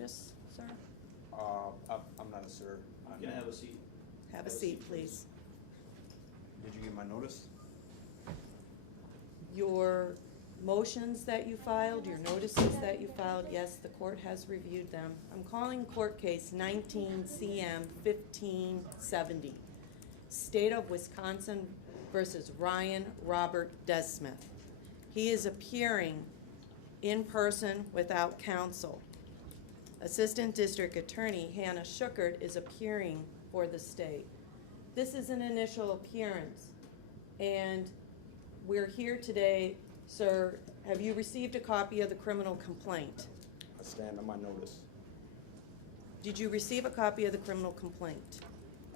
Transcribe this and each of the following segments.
notice, sir? I'm not a sir. You can have a seat. Have a seat, please. Did you get my notice? Your motions that you filed, your notices that you filed, yes, the court has reviewed them. I'm calling court case 19 CM 1570, State of Wisconsin versus Ryan Robert Desmith. He is appearing in person without counsel. Assistant District Attorney Hannah Schuckert is appearing for the state. This is an initial appearance, and we're here today. Sir, have you received a copy of the criminal complaint? I stand on my notice. Did you receive a copy of the criminal complaint?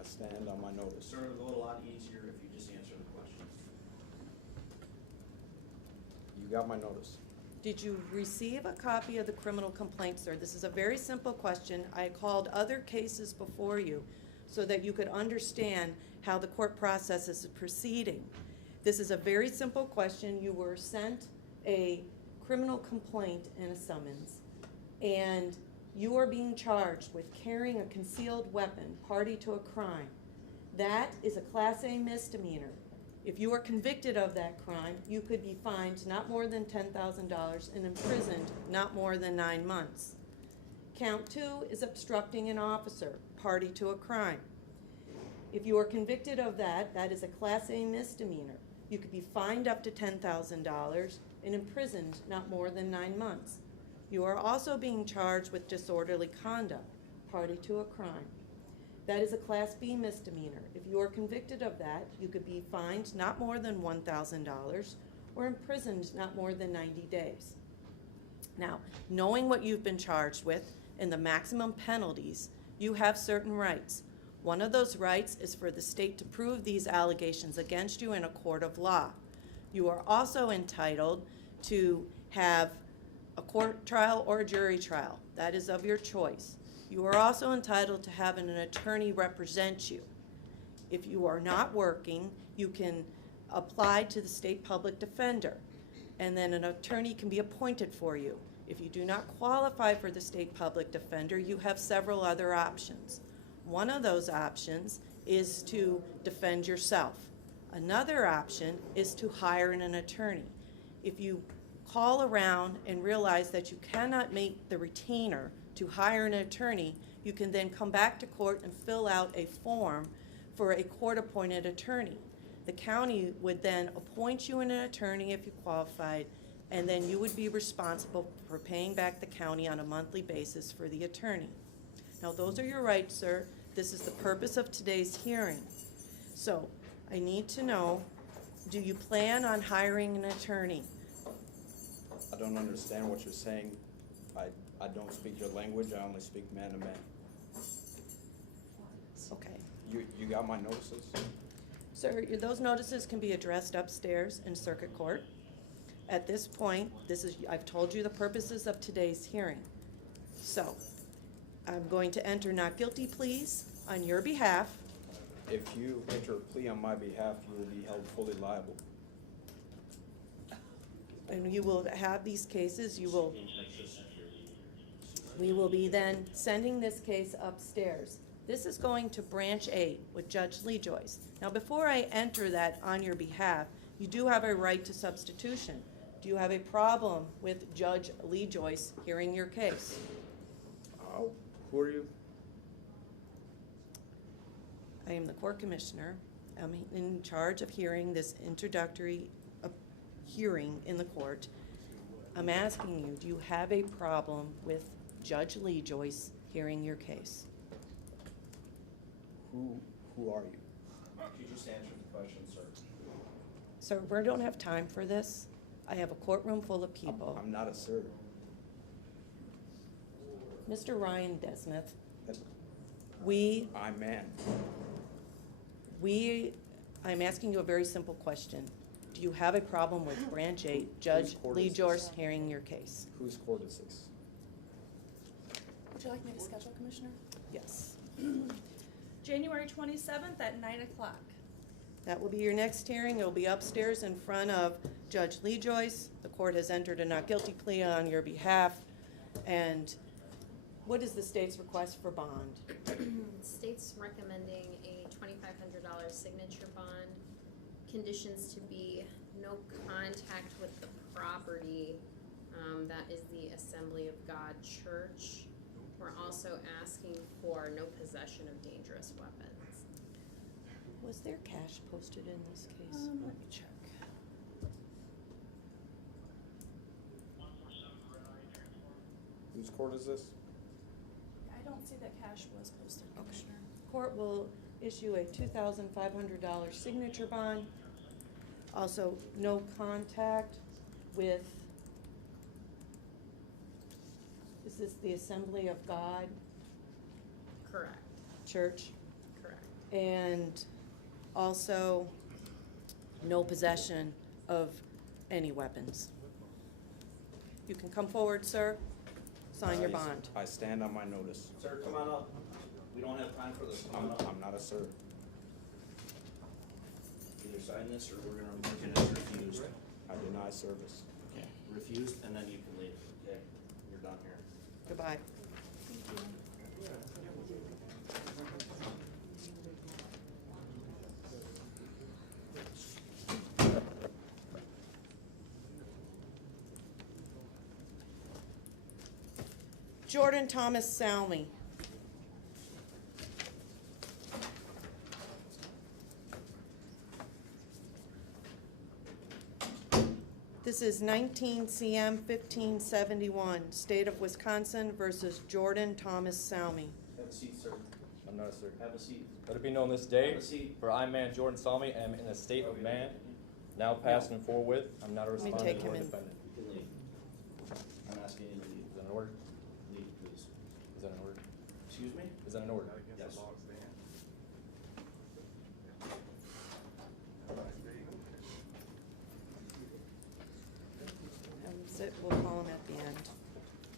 I stand on my notice. Sir, it'll go a lot easier if you just answer the question. You got my notice. Did you receive a copy of the criminal complaint, sir? This is a very simple question. I called other cases before you so that you could understand how the court process is proceeding. This is a very simple question. You were sent a criminal complaint and a summons, and you are being charged with carrying a concealed weapon, party to a crime. That is a Class A misdemeanor. If you are convicted of that crime, you could be fined not more than $10,000 and imprisoned not more than 9 months. Count 2 is obstructing an officer, party to a crime. If you are convicted of that, that is a Class A misdemeanor. You could be fined up to $10,000 and imprisoned not more than 9 months. You are also being charged with disorderly conduct, party to a crime. That is a Class B misdemeanor. If you are convicted of that, you could be fined not more than $1,000 or imprisoned not more than 90 days. Now, knowing what you've been charged with and the maximum penalties, you have certain rights. One of those rights is for the state to prove these allegations against you in a court of law. You are also entitled to have a court trial or a jury trial. That is of your choice. You are also entitled to have an attorney represent you. If you are not working, you can apply to the state public defender, and then an attorney can be appointed for you. If you do not qualify for the state public defender, you have several other options. One of those options is to defend yourself. Another option is to hire an attorney. If you call around and realize that you cannot make the retainer to hire an attorney, you can then come back to court and fill out a form for a court-appointed attorney. The county would then appoint you an attorney if you qualified, and then you would be responsible for paying back the county on a monthly basis for the attorney. Now, those are your rights, sir. This is the purpose of today's hearing. So, I need to know, do you plan on hiring an attorney? I don't understand what you're saying. I don't speak your language. I only speak man to man. Okay. You got my notices? Sir, those notices can be addressed upstairs in circuit court. At this point, I've told you the purposes of today's hearing. So, I'm going to enter not guilty pleas on your behalf. If you enter a plea on my behalf, you will be held fully liable. And you will have these cases, we will be then sending this case upstairs. This is going to branch 8 with Judge Lee Joyce. Now, before I enter that on your behalf, you do have a right to substitution. Do you have a problem with Judge Lee Joyce hearing your case? Who are you? I am the court commissioner. I'm in charge of hearing this introductory hearing in the court. I'm asking you, do you have a problem with Judge Lee Joyce hearing your case? Who are you? Could you just answer the question, sir? Sir, we don't have time for this. I have a courtroom full of people. I'm not a sir. Mr. Ryan Desmith, I'm man. I'm asking you a very simple question. Do you have a problem with Branch 8, Judge Lee Joyce hearing your case? Whose court is this? Would you like me to schedule, Commissioner? Yes. January 27th at 9 o'clock. That will be your next hearing. It will be upstairs in front of Judge Lee Joyce. The court has entered a not guilty plea on your behalf, and What is the state's request for bond? State's recommending a $2,500 signature bond. Conditions to be no contact with the property. That is the Assembly of God Church. We're also asking for no possession of dangerous weapons. Was there cash posted in this case? Let me check. Whose court is this? I don't see that cash was posted, Commissioner. Court will issue a $2,500 signature bond. Also, no contact with, is this the Assembly of God Correct, Church? correct. And also, no possession of any weapons. You can come forward, sir. Sign your bond. I stand on my notice. Sir, come on up. We don't have time for this. Come on up. I'm not a sir. Either sign this or we're gonna mark it as refused. I deny service. Okay. Refused, and then you can leave. Okay, you're done here. Goodbye. Jordan Thomas Salmi. This is 19 CM 1571, State of Wisconsin versus Jordan Thomas Salmi. Have a seat, sir. I'm not a sir. Have a seat. Let it be known this day, Have a seat. for I, man Jordan Salmi, am in a state of man, now past and forthwith. I'm not a Let me respondent take or him in. defendant. You can leave. I'm asking you to leave. Is that an order? Leave, please. Is that an order? Excuse me? Is that an order? Yes. We'll call him at the end.